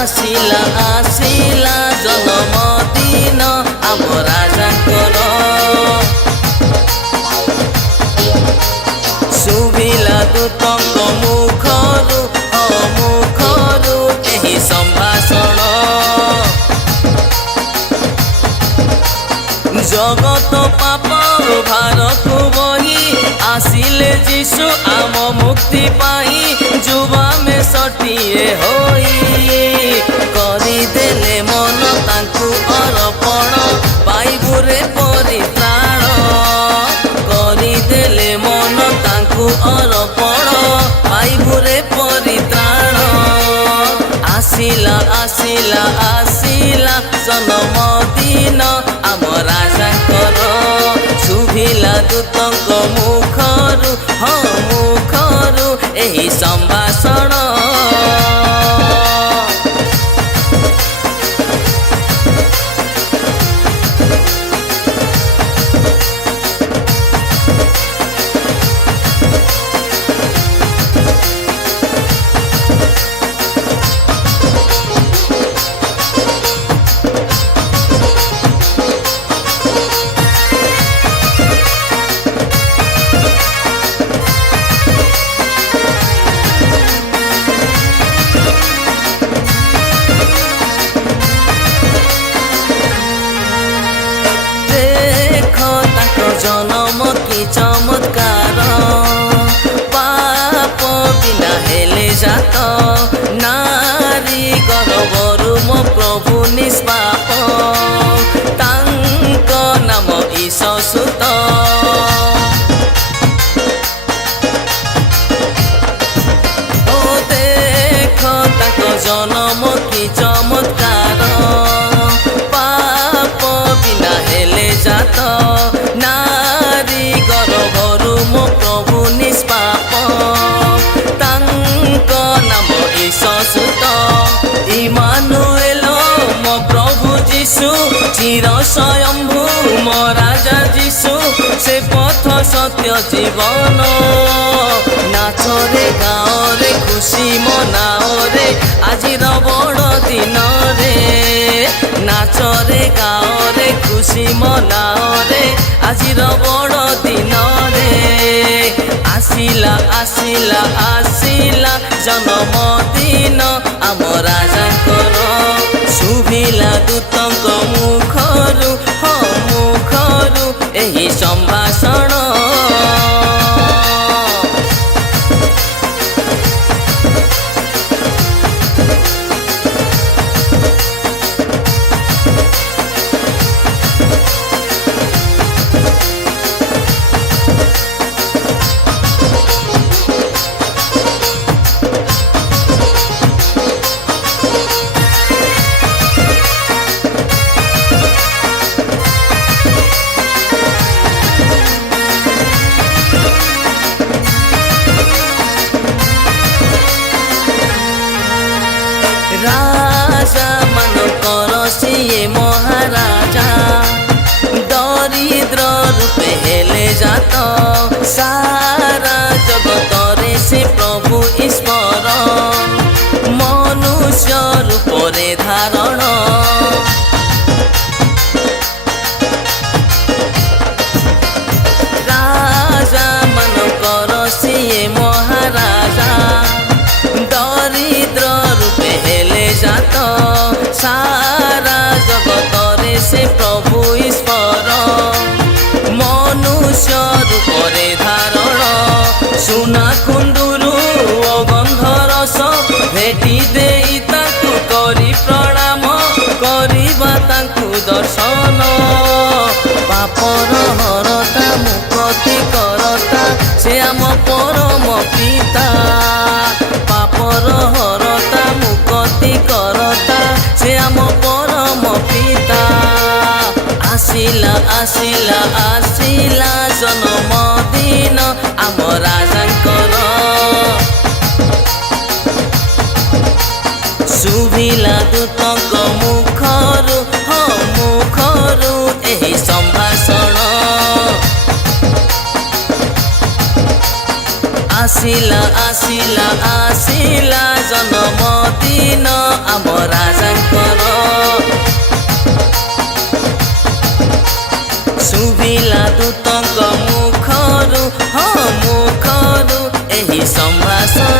आसिला आसिला जन्मदिन आम राजांकर शुभिला दूतंक मुखरु मुखरु एही संभाषण जगत पाप भारतु बही आसिले जीशु आम मुक्ति पाई जुबा में सटिए होई करिदेले मन तांकु अर्पण पाइबुरे परित्राण करिदेले मन तांकु अर्पण पाइबुरे परित्राण आसिला आसिला आसिला जन्मदिन आम राजांकर शुभिला दूतंक मुखरु मुखरु एही संभाषण जन्म की चमत्कार पाप बिना हेले जात नारी गर्भरु मो प्रभु निष्पाप तांक नाम ईशसुत ओ देख ताक जन्म की चमत्कार पाप बिना हेले जात नारी गर्भरु मो प्रभु निष्पाप तांक नाम ईशसुत इमानुएल मो प्रभु जीशु चिर स्वयंभू मो राजा जीशु से पथ सत्य जीवन नाचरे गाँवरे खुशी मनाओरे आजिर बड़ दिन रे नाचरे गाँवरे खुशी मनाओरे आजिर बड़ दिन रे आसिला आसिला आसिला जन्मदिन आम राजांकर शुभिला दूतंक मुखरु मुखरु एही संभाषण राजा मानकर सिए महाराजा दरिद्र रूपे हेले जात सारा जगत रे से प्रभु ईश्वर मनुष्य रूपरे धारण राजा मानकर सिए महाराजा दरिद्र रूपे हेले जात सारा जगत रे से प्रभु ईश्वर मनुष्य रूपरे धारण सुना कुंडुरु गंधरस भेटी देई ताकु करी प्रणाम करिबा ताकु दर्शन पापर हरता मुक्ति करता से आम परम पिता पापर हरता मुक्ति करता से आम परम पिता आसिला आसिला आसिला जन्मदिन आम राजांकर शुभिला दूतंक मुखरु मुखरु एही संभाषण ଆସିଲା ଆସିଲା ଆସିଲା ଜନ୍ମଦିନ ଆମ ରାଜାଙ୍କର। ଶୁଭିଲା ଦୂତଙ୍କ ମୁଖରୁ, ହଁ ମୁଖରୁ ଏହି ସମ୍ଭାଷଣ।